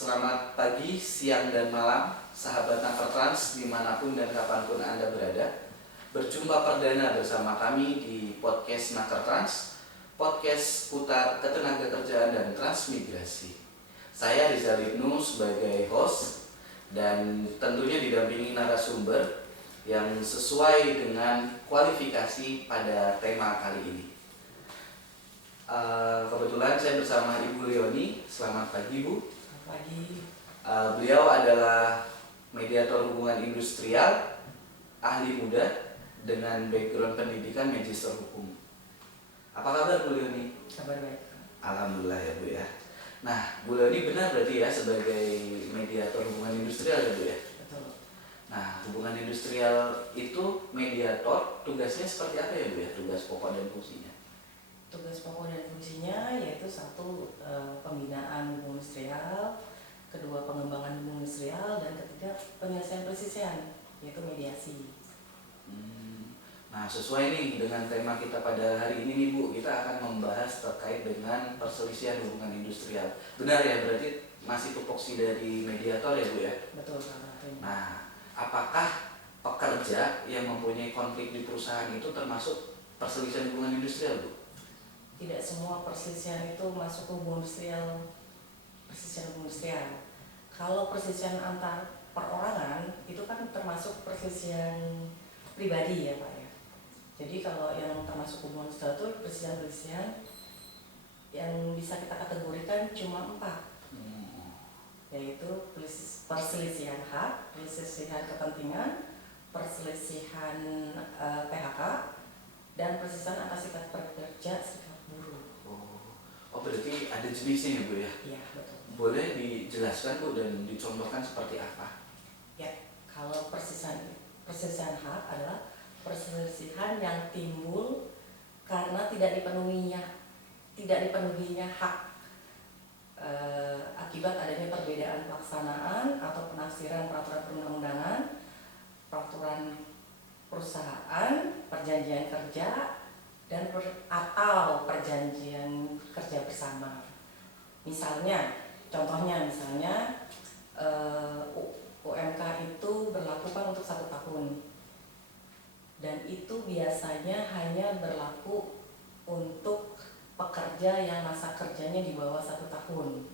Selamat pagi, siang, dan malam, sahabat Naker Trans dimanapun dan kapanpun Anda berada. Berjumpa perdana bersama kami di podcast Naker Trans, podcast putar ketenagakerjaan dan transmigrasi. Saya Rizal Ibnu sebagai host dan tentunya didampingi narasumber yang sesuai dengan kualifikasi pada tema kali ini. Kebetulan saya bersama Ibu Leoni. Selamat pagi, Bu. Selamat pagi. Beliau adalah mediator hubungan industrial, ahli muda dengan background pendidikan magister hukum. Apa kabar, Bu Leoni? Kabar baik. Alhamdulillah ya, Bu ya. Nah, Bu Leoni benar berarti ya sebagai mediator hubungan industrial ya, Bu ya? Betul. Nah, hubungan industrial itu mediator, tugasnya seperti apa ya, Bu ya? Tugas pokok dan fungsinya? Tugas pokok dan fungsinya yaitu satu, pembinaan hubungan industrial, kedua pengembangan hubungan industrial, dan ketiga penyelesaian persisian yaitu mediasi. Nah, sesuai nih dengan tema kita pada hari ini nih, Bu, kita akan membahas terkait dengan perselisihan hubungan industrial. Benar ya, berarti masih tupoksi dari mediator ya, Bu ya? Betul, Pak. Nah, apakah pekerja yang mempunyai konflik di perusahaan itu termasuk perselisihan hubungan industrial, Bu? Tidak semua perselisihan itu masuk ke hubungan industrial. Perselisihan hubungan industrial. Kalau perselisihan antar perorangan itu kan termasuk perselisihan pribadi ya, Pak ya. Jadi kalau yang termasuk hubungan industrial itu perselisihan yang bisa kita kategorikan cuma 4, yaitu perselisihan hak, perselisihan kepentingan, perselisihan PHK, dan perselisihan atas serikat pekerja serikat buruh. Oh, berarti ada jenisnya ya, Bu ya? Iya, betul. Boleh dijelaskan, Bu, dan dicontohkan seperti apa? Ya, kalau perselisihan hak adalah perselisihan yang timbul karena tidak dipenuhinya hak akibat adanya perbedaan pelaksanaan atau penafsiran peraturan perundang-undangan, peraturan perusahaan, perjanjian kerja, dan atau perjanjian kerja bersama. Contohnya UMK itu berlaku kan untuk 1 tahun, dan itu biasanya hanya berlaku untuk pekerja yang masa kerjanya di bawah 1 tahun.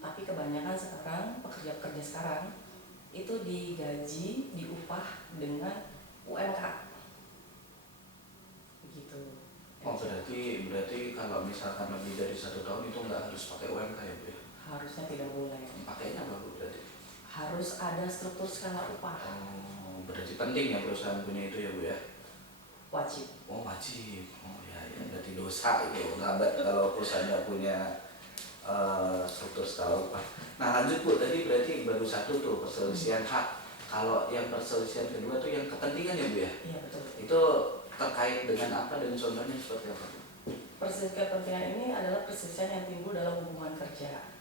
Tapi kebanyakan sekarang pekerja-pekerja sekarang itu digaji, diupah dengan UMK. Begitu. Oh, berarti kalau misalkan lebih dari 1 tahun itu nggak harus pakai UMK ya, Bu ya? Harusnya tidak boleh. Pakainya apa, Bu, berarti? Harus ada struktur skala upah. Oh, berarti penting ya perusahaan punya itu ya, Bu ya? Wajib. Oh, wajib. Oh ya, berarti dosa itu nggak kalau perusahaan nggak punya struktur skala upah. Nah, lanjut, Bu, tadi berarti baru 1 tuh perselisihan hak. Kalau yang perselisihan kedua tuh yang kepentingan ya, Bu ya? Iya, betul. Itu terkait dengan apa dan contohnya seperti apa? Perselisihan kepentingan ini adalah perselisihan yang timbul dalam hubungan kerja.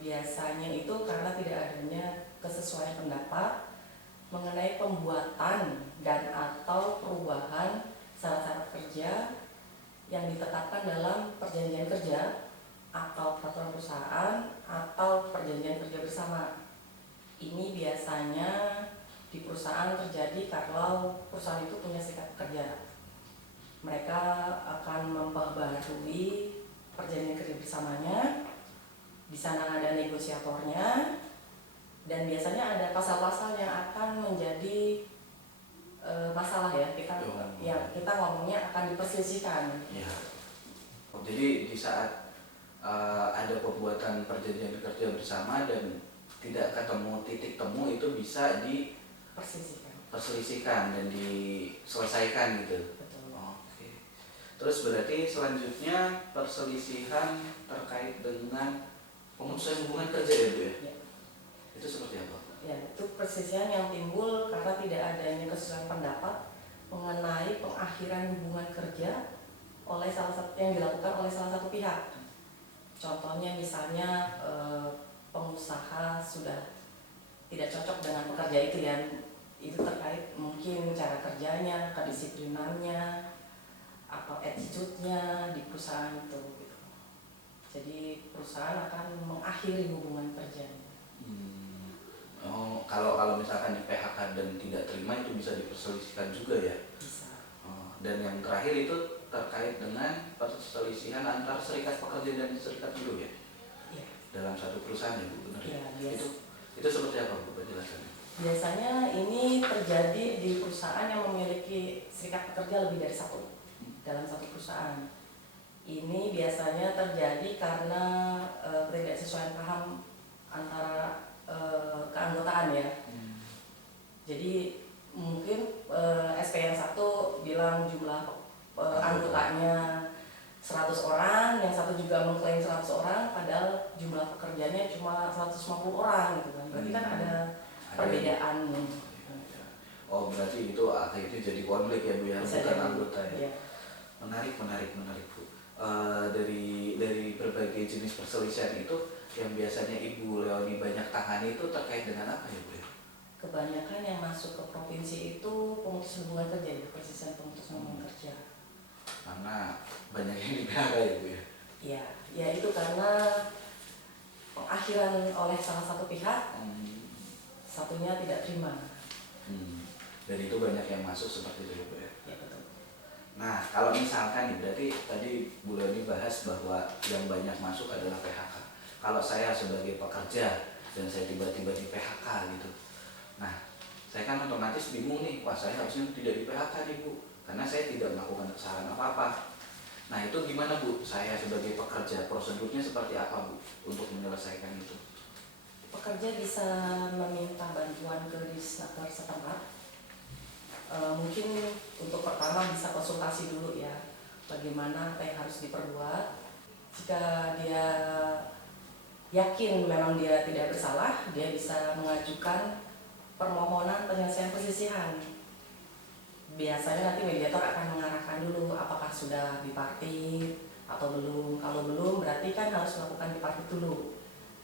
Biasanya itu karena tidak adanya kesesuaian pendapat mengenai pembuatan dan atau perubahan syarat-syarat kerja yang ditetapkan dalam perjanjian kerja atau peraturan perusahaan atau perjanjian kerja bersama. Ini biasanya di perusahaan terjadi kalau perusahaan itu punya serikat pekerja. Mereka akan memperbaharui perjanjian kerja bersamanya. Di sana ada negosiatornya, dan biasanya ada pasal-pasal yang akan menjadi masalah ya. Kita ngomongnya akan diperselisihkan. Ya. Jadi di saat ada pembuatan perjanjian kerja bersama dan tidak ketemu titik temu, itu bisa diperselisihkan dan diselesaikan gitu. Betul. Oke. Terus berarti selanjutnya perselisihan terkait dengan pemutusan hubungan kerja ya, Bu ya? Ya. Itu seperti apa? Ya, itu perselisihan yang timbul karena tidak adanya kesesuaian pendapat mengenai pengakhiran hubungan kerja yang dilakukan oleh salah satu pihak. Contohnya misalnya pengusaha sudah tidak cocok dengan pekerja itu ya, itu terkait mungkin cara kerjanya, kedisiplinannya, atau attitude-nya di perusahaan itu gitu. Jadi perusahaan akan mengakhiri hubungan kerjanya. Oh, kalau misalkan di PHK dan tidak terima itu bisa diperselisihkan juga ya? Bisa. Oh, dan yang terakhir itu terkait dengan perselisihan antar serikat pekerja dan serikat buruh ya? Iya. Dalam satu perusahaan ya Bu, benar ya? Iya, Itu seperti apa Bu penjelasannya? biasanya ini terjadi di perusahaan yang memiliki serikat pekerja lebih dari satu dalam satu perusahaan. Ini biasanya terjadi karena ketidaksesuaian paham antara keanggotaan ya. Jadi mungkin SPN 1 bilang jumlah anggotanya 100 orang, yang satu juga mengklaim 100 orang, padahal jumlah pekerjanya cuma 150 orang gitu kan. Berarti kan ada perbedaan. Oh, berarti itu akhirnya jadi konflik ya Bu ya, bukan anggota ya. Iya. Menarik Bu. Dari berbagai jenis perselisihan itu yang biasanya Ibu Leoni banyak tangani itu terkait dengan apa ya Bu? Kebanyakan yang masuk ke provinsi itu pemutus hubungan kerja ya, perselisihan pemutus hubungan kerja. Karena banyak yang di PHK ya Bu ya? Iya, ya itu karena pengakhiran oleh salah satu pihak, satunya tidak terima. Dan itu banyak yang masuk seperti itu Bu ya? Ya betul. Nah, kalau misalkan nih, berarti tadi Bu Leoni bahas bahwa yang banyak masuk adalah PHK. Kalau saya sebagai pekerja dan saya tiba-tiba di PHK gitu, nah saya kan otomatis bingung nih, wah saya harusnya tidak di PHK nih Bu, karena saya tidak melakukan kesalahan apa-apa. Nah itu gimana Bu, saya sebagai pekerja, prosedurnya seperti apa Bu untuk menyelesaikan itu? Pekerja bisa meminta bantuan ke Disnaker setempat. Mungkin untuk pertama bisa konsultasi dulu ya, bagaimana apa yang harus diperbuat. Jika dia yakin memang dia tidak bersalah, dia bisa mengajukan permohonan penyelesaian perselisihan. Biasanya nanti mediator akan mengarahkan dulu apakah sudah bipartit atau belum. Kalau belum berarti kan harus melakukan bipartit dulu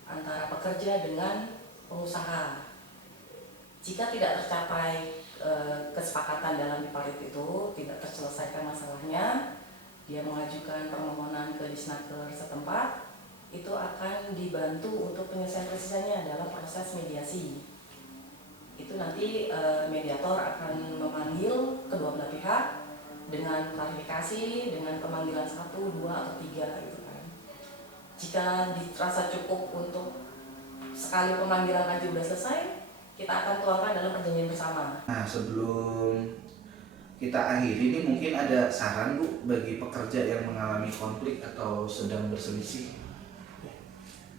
antara pekerja dengan pengusaha. Jika tidak tercapai kesepakatan dalam bipartit itu, tidak terselesaikan masalahnya, dia mengajukan permohonan ke Disnaker setempat, itu akan dibantu untuk penyelesaian perselisihannya dalam proses mediasi. Itu nanti mediator akan memanggil kedua belah pihak dengan klarifikasi, dengan pemanggilan 1, 2, atau 3 gitu kan. Jika dirasa cukup untuk sekali pemanggilan aja udah selesai, kita akan tuangkan dalam perjanjian bersama. Nah sebelum kita akhiri ini mungkin ada saran Bu bagi pekerja yang mengalami konflik atau sedang berselisih?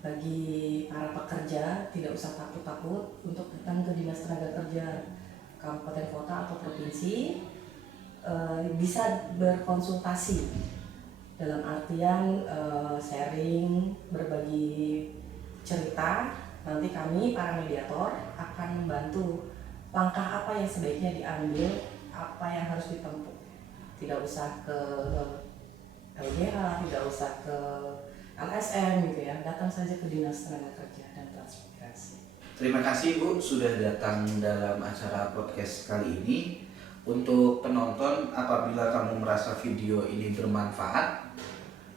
Bagi para pekerja tidak usah takut-takut untuk datang ke Dinas Tenaga Kerja Kabupaten Kota atau Provinsi, bisa berkonsultasi dalam artian sharing, berbagi cerita. Nanti kami para mediator akan membantu langkah apa yang sebaiknya diambil, apa yang harus ditempuh. Tidak usah ke LGH, tidak usah ke LSM gitu ya, datang saja ke Dinas Tenaga Kerja dan Transmigrasi. Terima kasih Bu sudah datang dalam acara podcast kali ini. Untuk penonton, apabila kamu merasa video ini bermanfaat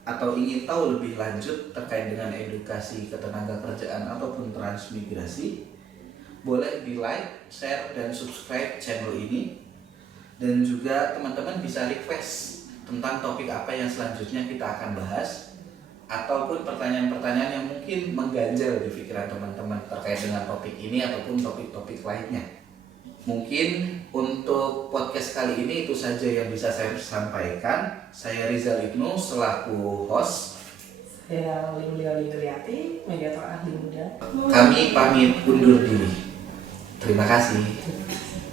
atau ingin tahu lebih lanjut terkait dengan edukasi ketenagakerjaan ataupun transmigrasi, boleh di like, share, dan subscribe channel ini. Dan juga teman-teman bisa request tentang topik apa yang selanjutnya kita akan bahas, ataupun pertanyaan-pertanyaan yang mungkin mengganjal di pikiran teman-teman terkait dengan topik ini ataupun topik-topik lainnya. Mungkin untuk podcast kali ini itu saja yang bisa saya sampaikan. Saya Rizal Ibnu selaku host. Saya Leoni Nuryati, mediator ahli muda. Kami pamit undur diri. Terima kasih.